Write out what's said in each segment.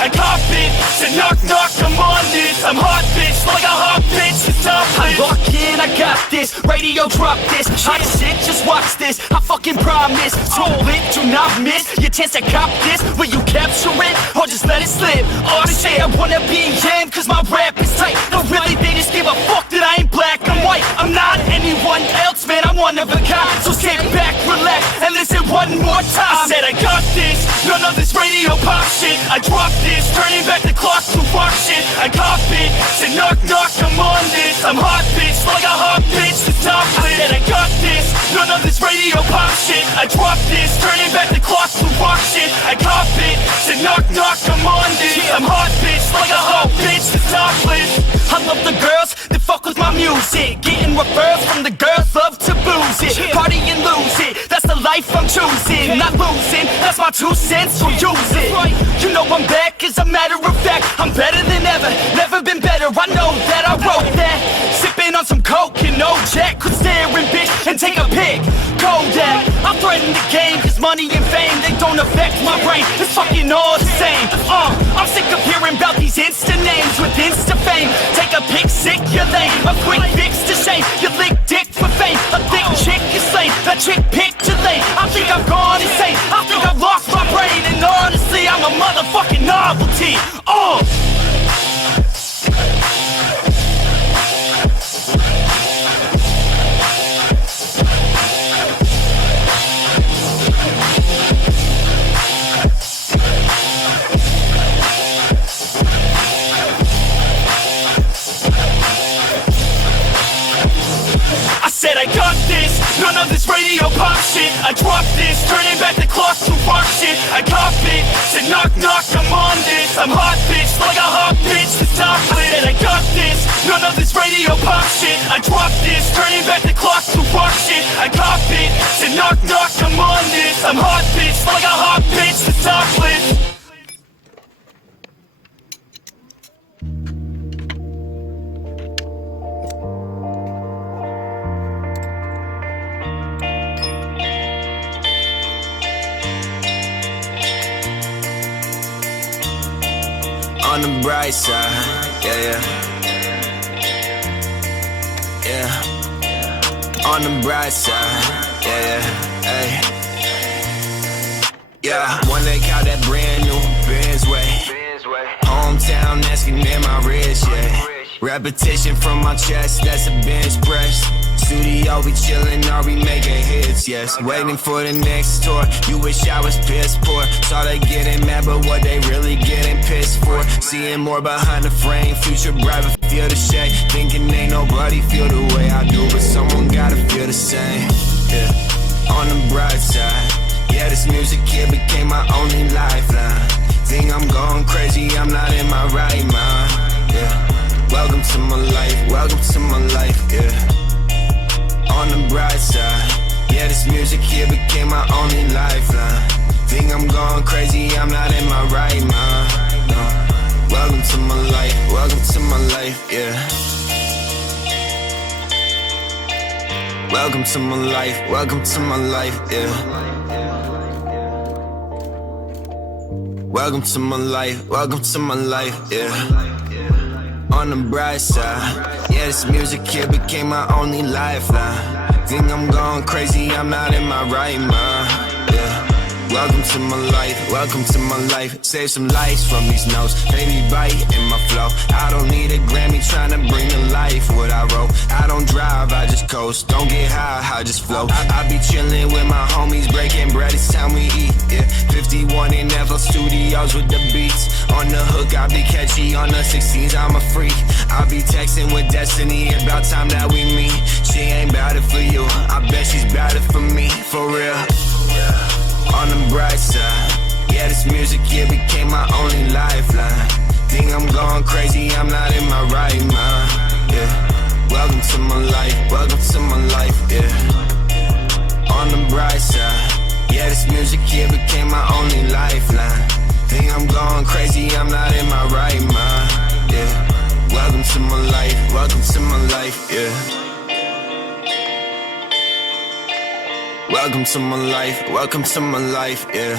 I cop it, said knock knock, I'm on this. I'm hot bitch, like a hot bitch, it's tough. I lock in, I got this, radio drop this. Hot shit, just watch this, I fucking promise. So lit, do not miss your chance to cop this. Will you capture it, or just let it slip? Or to say I wanna be him, cause my rap is tight. No really, they just give a fuck that I ain't black, I'm white. I'm not anyone else, man, I'm one of a kind. So sit back, relax, and listen one more time. I said I got this, none of this radio pop shit. I dropped this, turning back the clock to fuck shit. I cop it, said knock knock, I'm on this. I'm hot bitch, like a hot bitch, the top lit. I said I got this, none of this radio pop shit. I dropped this, turning back the clock to fuck shit. I cop it, said knock knock, I'm on this. I'm hot bitch, like a hot bitch, the top lit. I love the girls that fuck with my music, getting referrals from the girls love to booze it. Party and lose it, that's the life I'm choosing. Not losing, that's my 2 cents, so use it. You know I'm back, as a matter of fact. I'm better than ever, never been better. I know that I wrote that. Sipping on some coke and no jack. Could stare and bitch and take a pic. Kodak, I threaten the game, cause money and fame, they don't affect my brain. It's fucking all the same. I'm sick of hearing about these Insta names with Insta fame. Take a pic, sick, you're lame. A quick fix to shame, you lick dick for fame. A thick chick is lame, a chick picked too late. I think I've gone insane, I think I've lost my brain. And honestly, I'm a motherfucking novelty. Said I got this, none of this radio pop shit. I dropped this, turning back the clock to fuck shit. I cop it, said knock knock, I'm on this. I'm hot bitch, like a hot bitch, the top lit. And I got this, none of this radio pop shit. I dropped this, turning back the clock to fuck shit. I cop it, said knock knock, I'm on this. I'm hot bitch, like a hot bitch, the top lit. On the bright side, yeah. On the bright side, yeah. One leg out that brand new Benz way. Hometown asking in my wrist, yeah. Repetition from my chest, that's a bench press. Studio, we chillin', are we making hits, yes. Waiting for the next tour, you wish I was piss poor. Saw they getting mad, but what they really getting pissed for? Seeing more behind the frame, future bright, but feel the shade. Thinking ain't nobody feel the way I do, but someone gotta feel the same, yeah. On the bright side, yeah, this music here became my only lifeline. Think I'm going crazy, I'm not in my right mind, yeah. Welcome to my life, yeah. On the bright side, yeah, this music here became my only lifeline. Think I'm going crazy, I'm not in my right mind, no. Welcome to my life, yeah. Welcome to my life, yeah. Welcome to my life, yeah. On the bright side, yeah, this music here became my only lifeline. Think I'm going crazy, I'm not in my right mind, yeah. Welcome to my life, save some lights from these notes. Baby bite in my flow, I don't need a Grammy trying to bring to life what I wrote. I don't drive, I just coast, don't get high, I just flow. I be chillin' with my homies, breaking bread, it's time we eat, yeah. 51 in FL Studios with the beats. On the hook, I be catchy, on the 16s, I'm a freak. I be texting with Destiny, about time that we meet. She ain't bout it for you, I bet she's bout it for me, for real. On the bright side, yeah, this music here became my only lifeline. Think I'm going crazy, I'm not in my right mind, yeah. Welcome to my life, yeah. On the bright side, yeah, this music here became my only lifeline. Think I'm going crazy, I'm not in my right mind, yeah. Welcome to my life, yeah. Welcome to my life, yeah.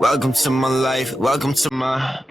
Welcome to my life, welcome to my...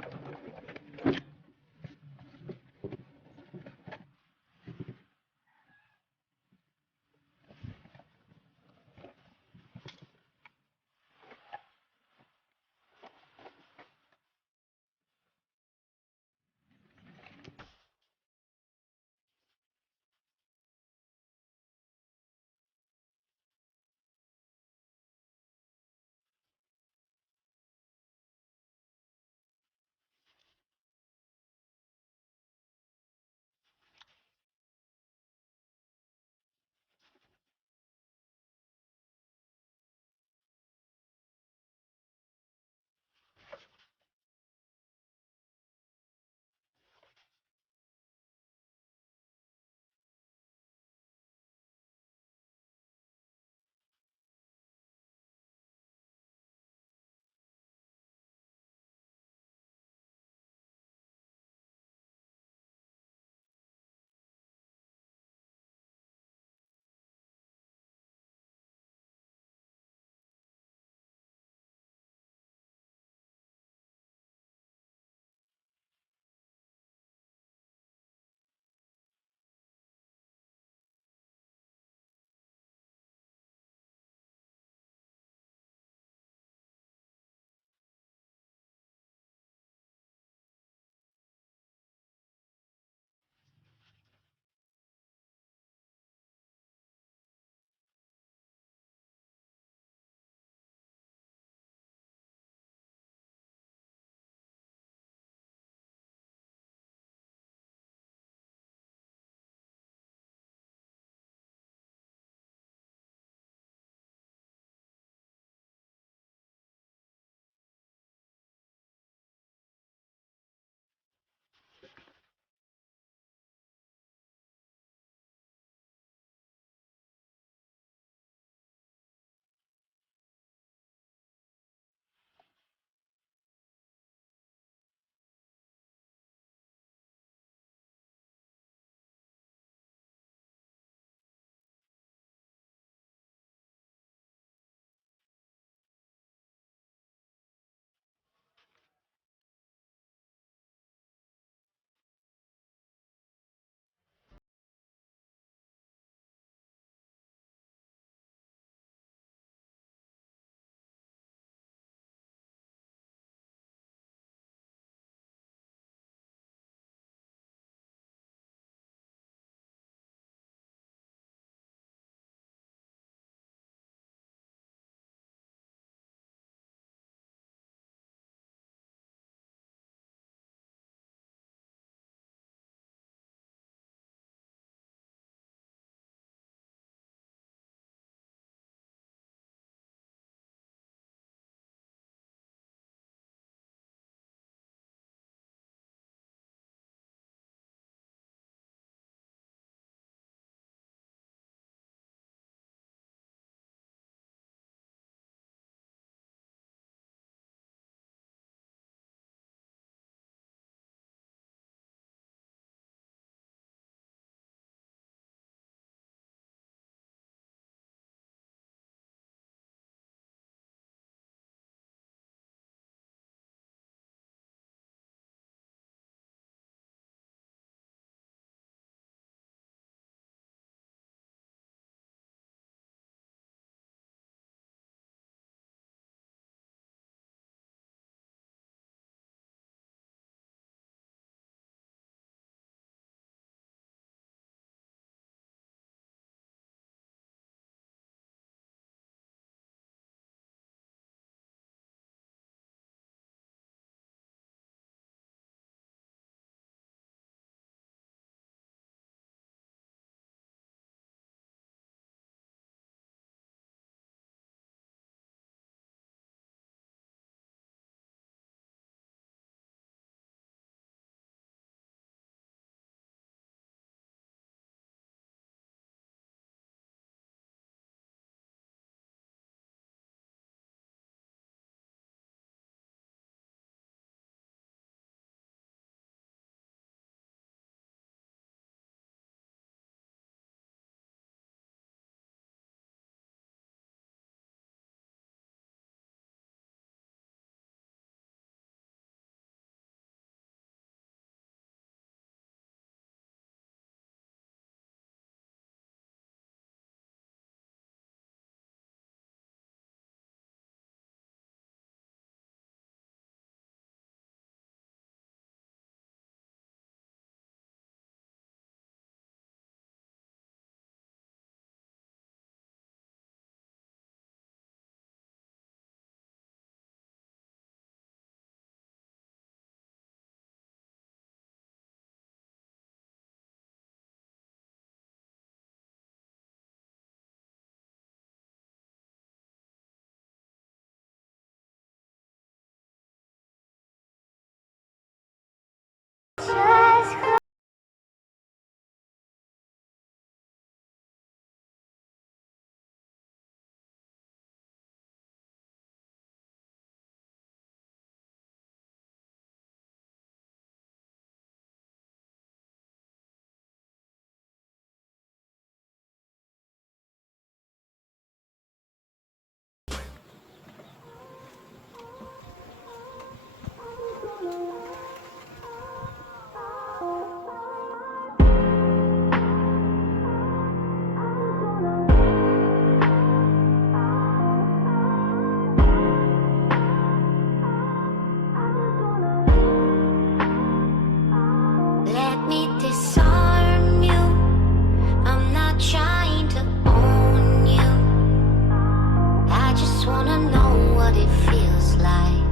wanna know what it feels like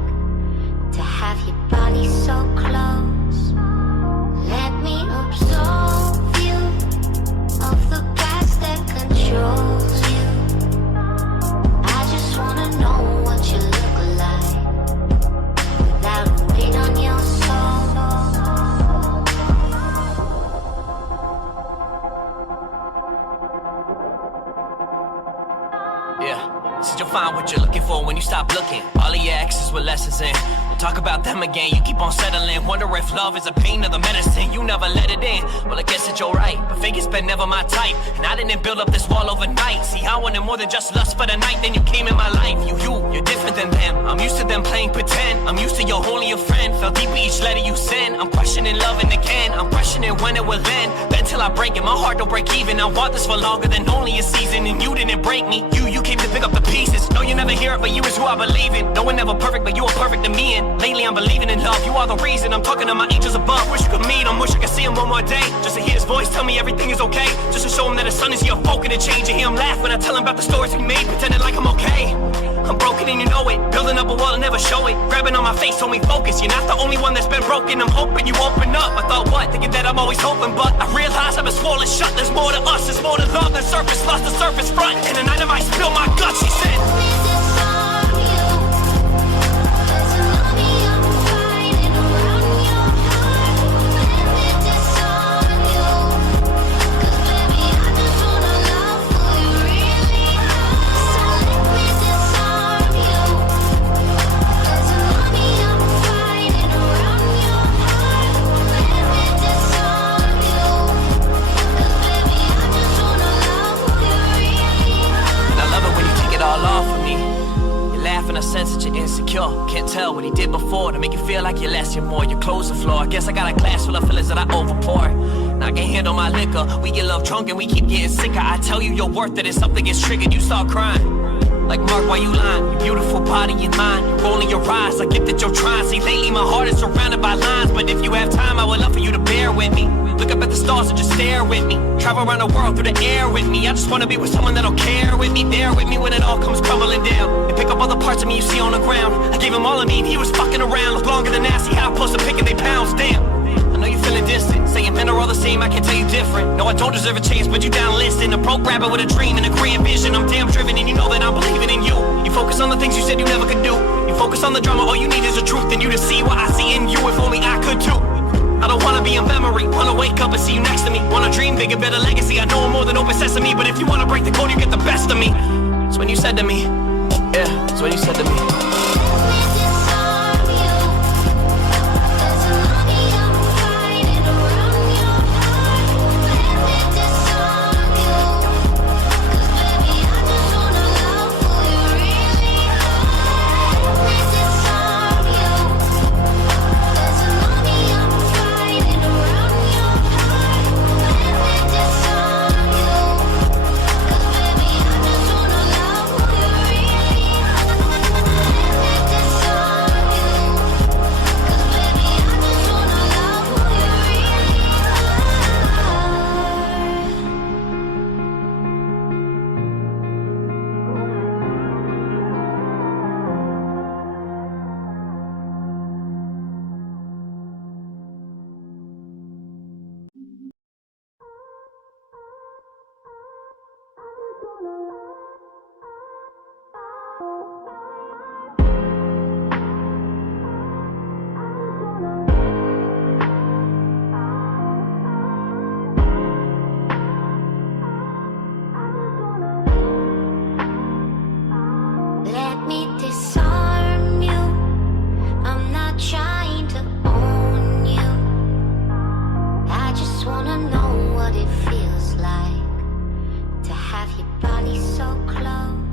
to have your body so close. Let me absolve you of the past that controls you. I just wanna know what you look like without a weight on your soul. Yeah, said you'll find what you're looking for when you stop looking. All of your exes with lessons in. We'll talk about them again, you keep on settling. Wonder if love is a pain or the medicine. You never let it in, well I guess that you're right. But Vegas been never my type, and I didn't build up this wall overnight. See, I wanted more than just lust for the night. Then you came in my life, you're different than them. I'm used to them playing pretend, I'm used to your only a friend. Fell deep with each letter you send. I'm questioning loving again, I'm questioning when it will end. Then till I break it, my heart don't break even. I want this for longer than only a season. And you didn't break me, you came to pick up the pieces. No, you never hear it, but you is who I believe in. No one ever perfect, but you are perfect to me. And lately I'm believing in love, you are the reason. I'm talking to my angels above. Wish you could meet him, wish I could see him one more day. Just to hear his voice tell me everything is okay. Just to show him that his son is here, spoken to change. And hear him laugh when I tell him about the stories we made, pretending like I'm okay. I'm broken and you know it, building up a wall and never show it. Grabbing on my face, told me focus, you're not the only one that's been broken. I'm hoping you open up. I thought what, thinking that I'm always hoping, but I realize I've been swollen shut. There's more to us, there's more to love than surface lust, the surface front. And the night I might spill my guts, she said. I sense that you're insecure. Can't tell what he did before to make you feel like you're less, you're more. Your clothes are floor. I guess I got a glass full of feelings that I overpour. Now I can't handle my liquor. We get love drunk and we keep getting sicker. I tell you you're worth it, if something gets triggered, you start crying. Like Mark, why you lying? Your beautiful body and mind, you're rolling your eyes. I get that you're trying. See, lately my heart is surrounded by lines, but if you have time, I would love for you to bear with me. Look up at the stars and just stare with me. Travel around the world through the air with me. I just wanna be with someone that'll care with me, there with me when it all comes crumbling down. And pick up all the parts of me you see on the ground. I gave him all of me and he was fucking around. Look longer than that, see how I'm supposed to pick and they pounds, damn. I know you're feeling distant, saying men are all the same, I can tell you different. No, I don't deserve a chance, but you down listen. A broke rapper with a dream and a grand vision. I'm damn driven and you know that I'm believing in you. You focus on the things you said you never could do. You focus on the drama, all you need is the truth. And you to see what I see in you, if only I could too. I don't wanna be a memory, wanna wake up and see you next to me. Wanna dream bigger, better legacy, I know I'm more than open sesame. But if you wanna break the code, you get the best of me. It's when you said to me, yeah, it's when you said to me. Wanna know what it feels like to have your body so close.